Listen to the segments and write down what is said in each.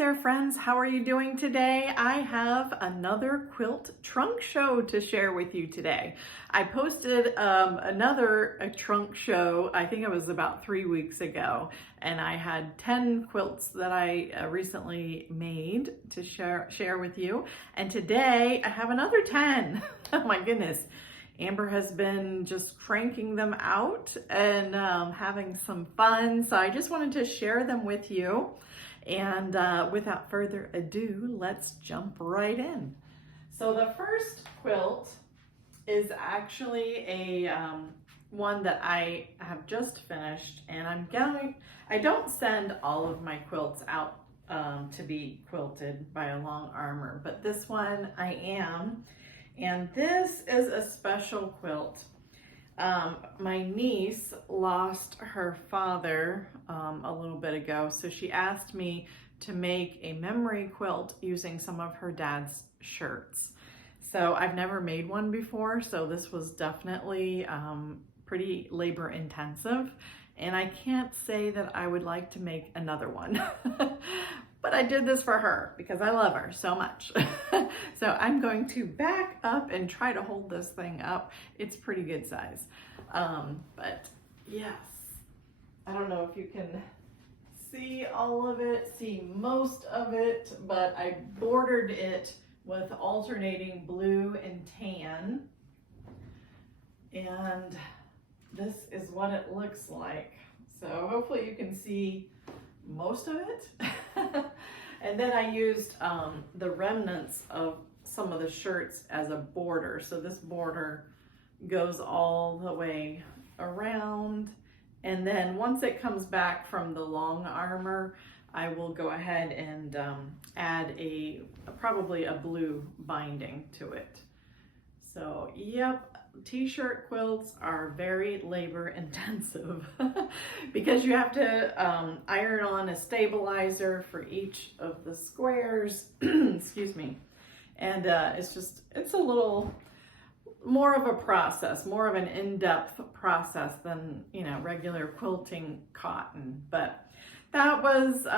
there friends, how are you doing today? I have another quilt trunk show to share with you today. I posted another trunk show, I think it was about 3 weeks ago, and I had 10 quilts that I recently made to share with you. And today I have another 10. Oh my goodness. Amber has been just cranking them out and having some fun. So I just wanted to share them with you. And without further ado, let's jump right in. So the first quilt is actually a one that I have just finished, and I don't send all of my quilts out to be quilted by a long armor, but this one I am. And this is a special quilt. My niece lost her father a little bit ago, so she asked me to make a memory quilt using some of her dad's shirts. So I've never made one before, so this was definitely pretty labor intensive, and I can't say that I would like to make another one. But I did this for her because I love her so much. So I'm going to back up and try to hold this thing up. It's pretty good size. But yes, I don't know if you can see all of it, see most of it, but I bordered it with alternating blue and tan. And this is what it looks like. So hopefully you can see most of it. And then I used the remnants of some of the shirts as a border. So this border goes all the way around, and then once it comes back from the long armor, I will go ahead and add probably a blue binding to it. So yep, t-shirt quilts are very labor intensive because you have to iron on a stabilizer for each of the squares. Excuse me. And it's a little more of a process, more of an in-depth process than, you know, regular quilting cotton. But that was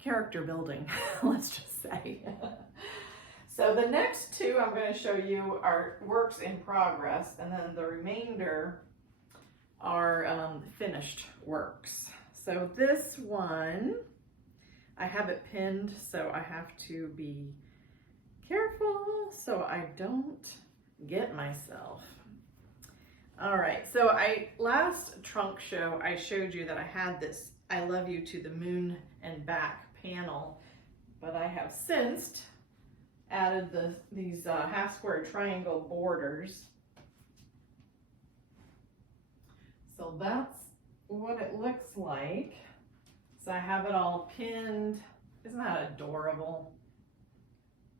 character building, let's just say. So the next two I'm going to show you are works in progress, and then the remainder are finished works. So this one, I have it pinned, so I have to be careful so I don't get myself. All right, so last trunk show I showed you that I had this I Love You to the Moon and Back panel, but I have since added these half square triangle borders. So that's what it looks like. So I have it all pinned. Isn't that adorable?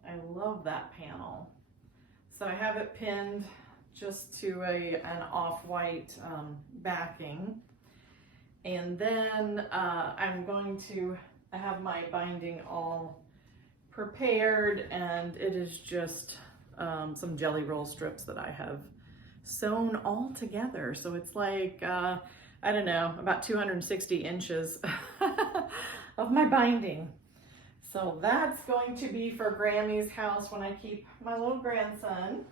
I love that panel. So I have it pinned just to an off-white backing. And then I'm going to have my binding all prepared, and it is just some jelly roll strips that I have sewn all together. So it's like, I don't know, about 260 inches of my binding. So that's going to be for Grammy's house when I keep my little grandson.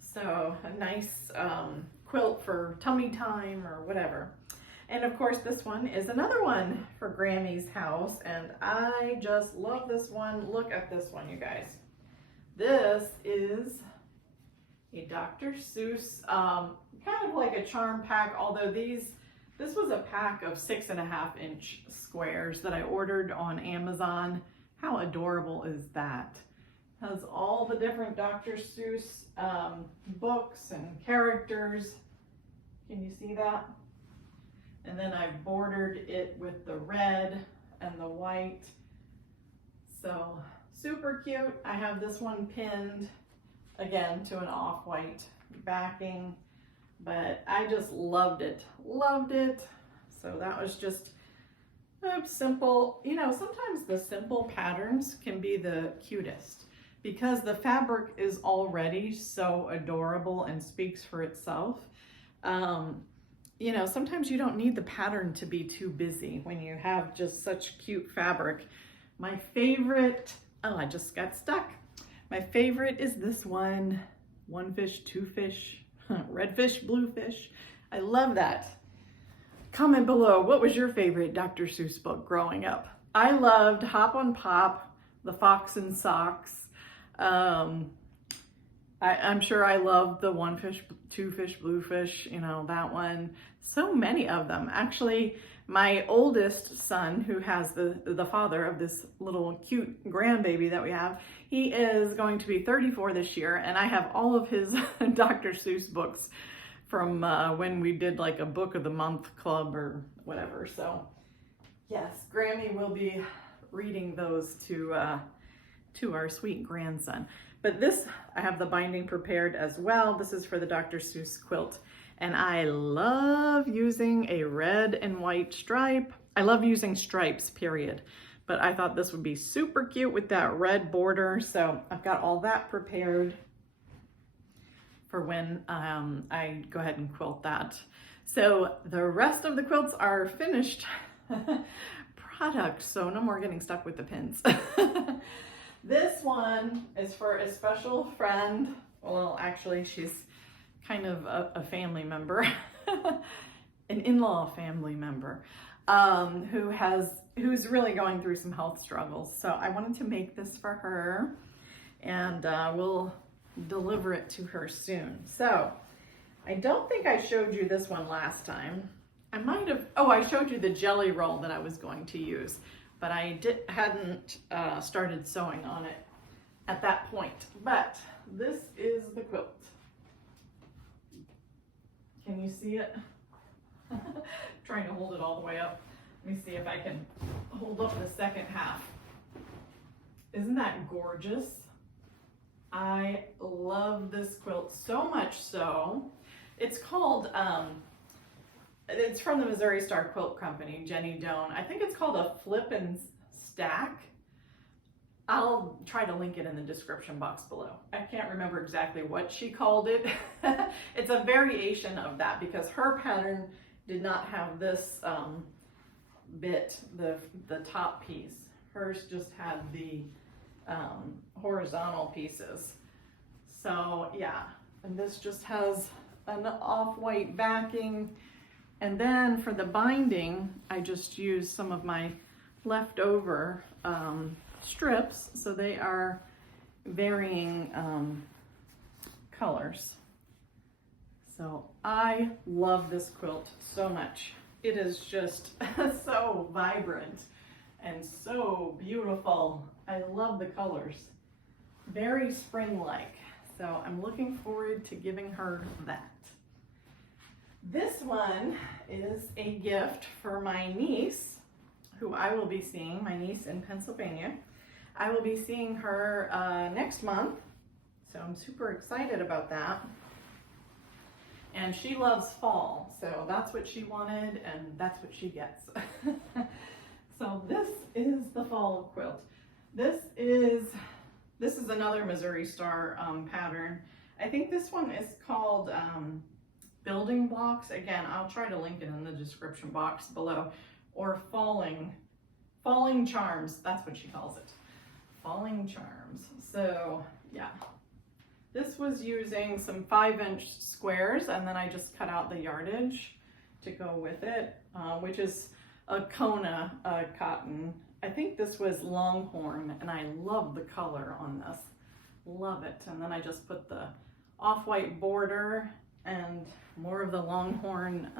So a nice quilt for tummy time or whatever. And of course, this one is another one for Grammy's house, and I just love this one. Look at this one, you guys. This is a Dr. Seuss, kind of like a charm pack, although this was a pack of 6.5-inch squares that I ordered on Amazon. How adorable is that? It has all the different Dr. Seuss books and characters. Can you see that? And then I've bordered it with the red and the white. So super cute. I have this one pinned again to an off-white backing, but I just loved it. So that was just simple. You know, sometimes the simple patterns can be the cutest because the fabric is already so adorable and speaks for itself. You know, sometimes you don't need the pattern to be too busy when you have just such cute fabric. My favorite, oh, I just got stuck. My favorite is this one. One fish, two fish, red fish, blue fish. I love that. Comment below, what was your favorite Dr. Seuss book growing up? I loved Hop on Pop, The Fox and Socks. I'm sure I loved the one fish, two fish, blue fish, you know, that one. So many of them. Actually, my oldest son, who has the father of this little cute grandbaby that we have, he is going to be 34 this year, and I have all of his Dr. Seuss books from when we did like a book of the month club or whatever. So yes, Grammy will be reading those to our sweet grandson. But this, I have the binding prepared as well. This is for the Dr. Seuss quilt. And I love using a red and white stripe. I love using stripes, period. But I thought this would be super cute with that red border. So I've got all that prepared for when I go ahead and quilt that. So the rest of the quilts are finished product. So no more getting stuck with the pins. This one is for a special friend. Well, actually, she's kind of a family member, an in-law family member, who's really going through some health struggles. So I wanted to make this for her, and we'll deliver it to her soon. So I don't think I showed you this one last time. I might have, oh, I showed you the jelly roll that I was going to use, but I hadn't started sewing on it at that point. But this is the quilt. Can you see it? Trying to hold it all the way up. Let me see if I can hold up the second half. Isn't that gorgeous? I love this quilt so much so. It's called, it's from the Missouri Star Quilt Company, Jenny Doan. I think it's called a Flippin stack. I'll try to link it in the description box below. I can't remember exactly what she called it. It's a variation of that because her pattern did not have this bit, the top piece. Hers just had the horizontal pieces. So yeah, and this just has an off-white backing. And then for the binding, I just used some of my leftover strips, so they are varying colors. So I love this quilt so much. It is just so vibrant and so beautiful. I love the colors. Very spring-like. So I'm looking forward to giving her that. This one is a gift for my niece, who I will be seeing, my niece in Pennsylvania. I will be seeing her next month, so I'm super excited about that. And she loves fall, so that's what she wanted, and that's what she gets. So this is the fall quilt. This is another Missouri Star pattern. I think this one is called Building Blocks. Again, I'll try to link it in the description box below. Or Falling Charms, that's what she calls it. Falling Charms. So yeah, this was using some 5-inch squares, and then I just cut out the yardage to go with it, which is a Kona cotton. I think this was Longhorn, and I love the color on this. Love it. And then I just put the off-white border and more of the Longhorn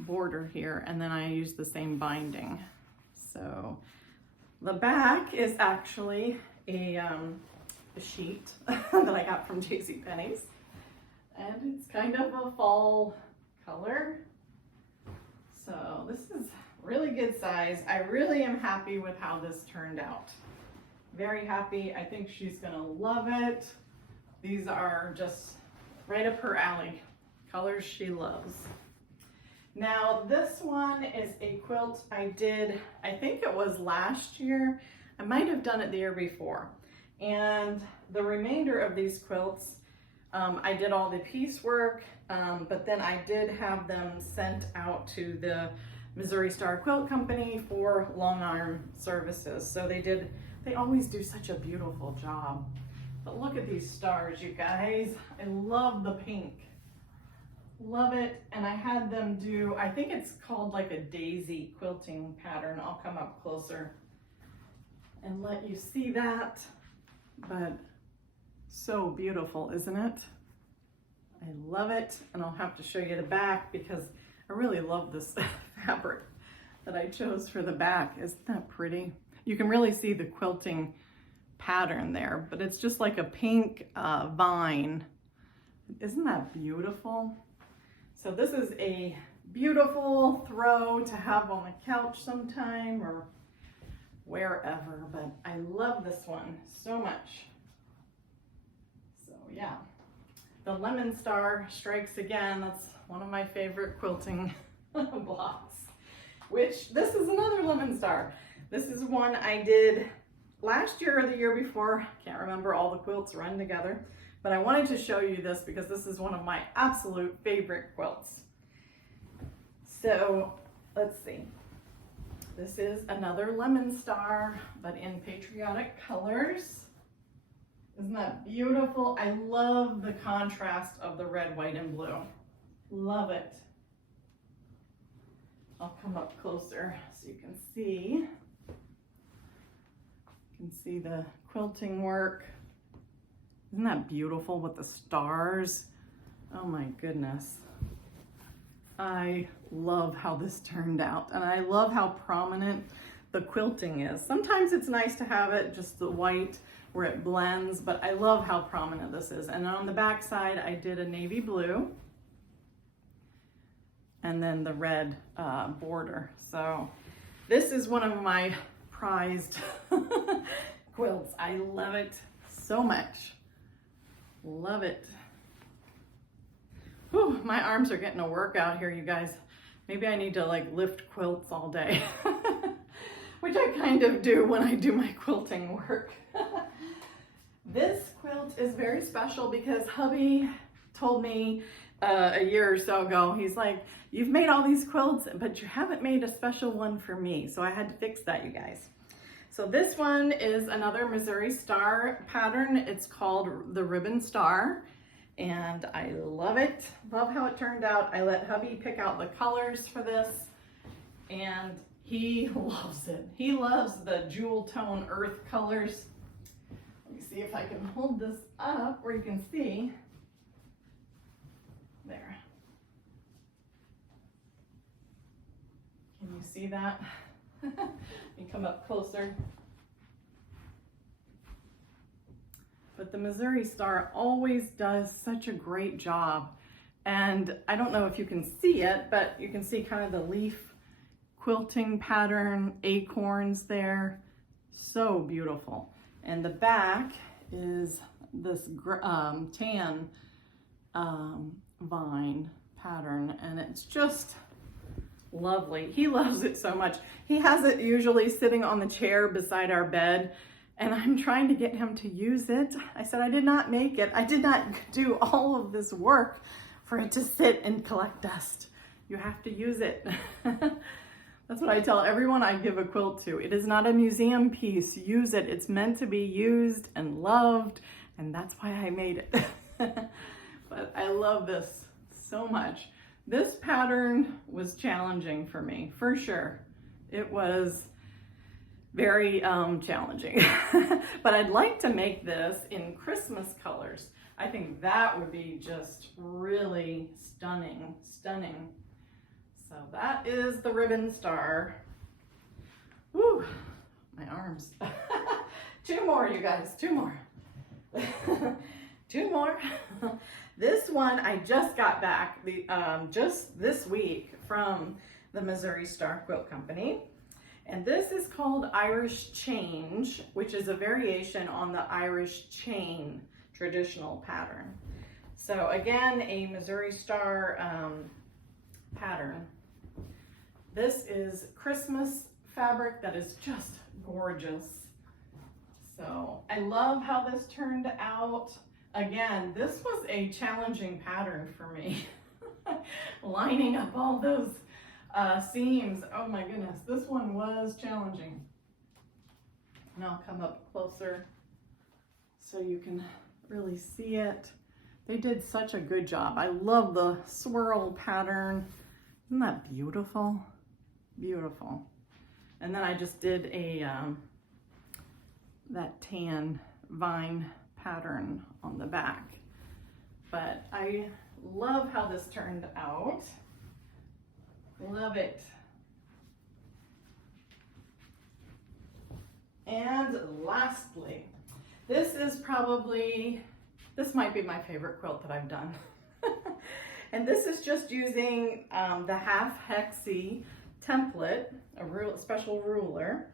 border here, and then I use the same binding. So the back is actually a sheet that I got from JCPenney's, and it's kind of a fall color. So this is really good size. I really am happy with how this turned out. Very happy. I think she's gonna love it. These are just right up her alley. Colors she loves. Now this one is a quilt I did, I think it was last year. I might have done it the year before. And the remainder of these quilts, I did all the piecework, but then I did have them sent out to the Missouri Star Quilt Company for long arm services. So they always do such a beautiful job. But look at these stars, you guys. I love the pink. Love it. And I had them do, I think it's called like a daisy quilting pattern. I'll come up closer and let you see that. But so beautiful, isn't it? I love it. And I'll have to show you the back because I really love this fabric that I chose for the back. Isn't that pretty? You can really see the quilting pattern there, but it's just like a pink vine. Isn't that beautiful? So this is a beautiful throw to have on the couch sometime or wherever, but I love this one so much. So yeah, the Lemon Star strikes again. That's one of my favorite quilting blocks, which this is another Lemon Star. This is one I did last year or the year before. Can't remember, all the quilts run together, but I wanted to show you this because this is one of my absolute favorite quilts. So let's see. This is another Lemon Star, but in patriotic colors. Isn't that beautiful? I love the contrast of the red, white, and blue. Love it. I'll come up closer so you can see. You can see the quilting work. Isn't that beautiful with the stars? Oh my goodness. I love how this turned out, and I love how prominent the quilting is. Sometimes it's nice to have it just the white where it blends, but I love how prominent this is. And on the back side, I did a navy blue and then the red border. So this is one of my prized quilts. I love it so much. Love it. Whew, my arms are getting a workout here, you guys. Maybe I need to like lift quilts all day, which I kind of do when I do my quilting work. This quilt is very special because hubby told me a year or so ago, he's like, you've made all these quilts, but you haven't made a special one for me. So I had to fix that, you guys. So this one is another Missouri Star pattern. It's called the Ribbon Star, and I love it. Love how it turned out. I let hubby pick out the colors for this, and he loves it. He loves the jewel tone earth colors. Let me see if I can hold this up where you can see. There. Can you see that? Let me come up closer. But the Missouri Star always does such a great job. And I don't know if you can see it, but you can see kind of the leaf quilting pattern, acorns there. So beautiful. And the back is this tan vine pattern, and it's just lovely. He loves it so much. He has it usually sitting on the chair beside our bed, and I'm trying to get him to use it. I said, I did not make it. I did not do all of this work for it to sit and collect dust. You have to use it. That's what I tell everyone I give a quilt to. It is not a museum piece. Use it. It's meant to be used and loved, and that's why I made it. But I love this so much. This pattern was challenging for me, for sure. It was very challenging. But I'd like to make this in Christmas colors. I think that would be just really stunning, stunning. So that is the Ribbon Star. Woo, my arms. Two more, you guys, two more. Two more. This one I just got back just this week from the Missouri Star Quilt Company. And this is called Irish Change, which is a variation on the Irish chain traditional pattern. So again, a Missouri Star pattern. This is Christmas fabric that is just gorgeous. So I love how this turned out. Again, this was a challenging pattern for me. Lining up all those Seams, oh my goodness, this one was challenging. And I'll come up closer so you can really see it. They did such a good job. I love the swirl pattern. Isn't that beautiful? Beautiful. And then I just did a that tan vine pattern on the back. But I love how this turned out. Love it. And lastly, this might be my favorite quilt that I've done. And this is just using the half hexie template, a special ruler.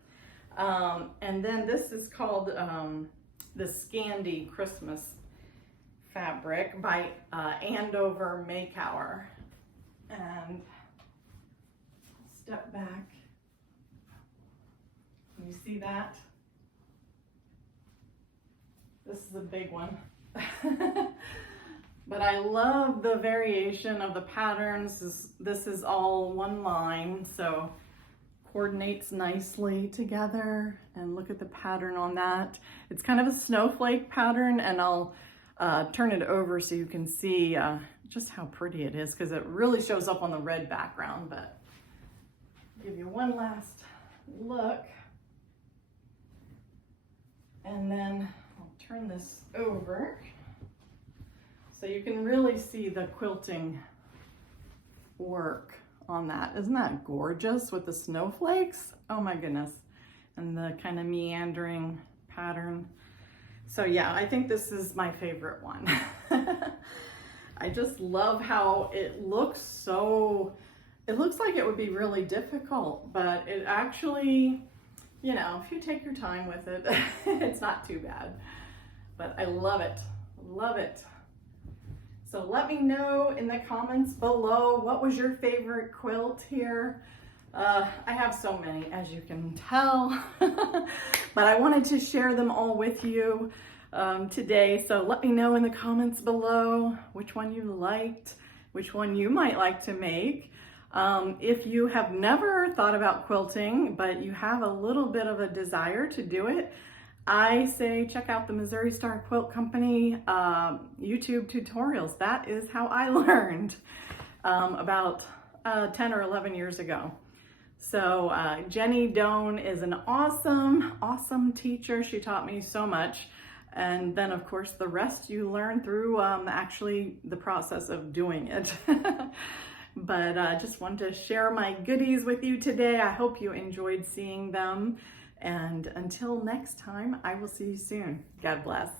And then this is called the Scandi Christmas fabric by Andover Makeower. And step back. Can you see that? This is a big one. But I love the variation of the patterns. This is all one line, so coordinates nicely together. And look at the pattern on that. It's kind of a snowflake pattern, and I'll turn it over so you can see just how pretty it is, because it really shows up on the red background. But I'll give you one last look. And then I'll turn this over so you can really see the quilting work on that. Isn't that gorgeous with the snowflakes? Oh my goodness. And the kind of meandering pattern. So yeah, I think this is my favorite one. I just love how it looks so, it looks like it would be really difficult, but it actually, you know, if you take your time with it, it's not too bad. But I love it, love it. So let me know in the comments below, what was your favorite quilt here? I have so many, as you can tell, but I wanted to share them all with you today. So let me know in the comments below which one you liked, which one you might like to make. If you have never thought about quilting, but you have a little bit of a desire to do it, I say check out the Missouri Star Quilt Company YouTube tutorials. That is how I learned about 10 or 11 years ago. So Jenny Doan is an awesome teacher. She taught me so much. And then of course the rest you learn through actually the process of doing it. But I just wanted to share my goodies with you today. I hope you enjoyed seeing them. And until next time, I will see you soon. God bless.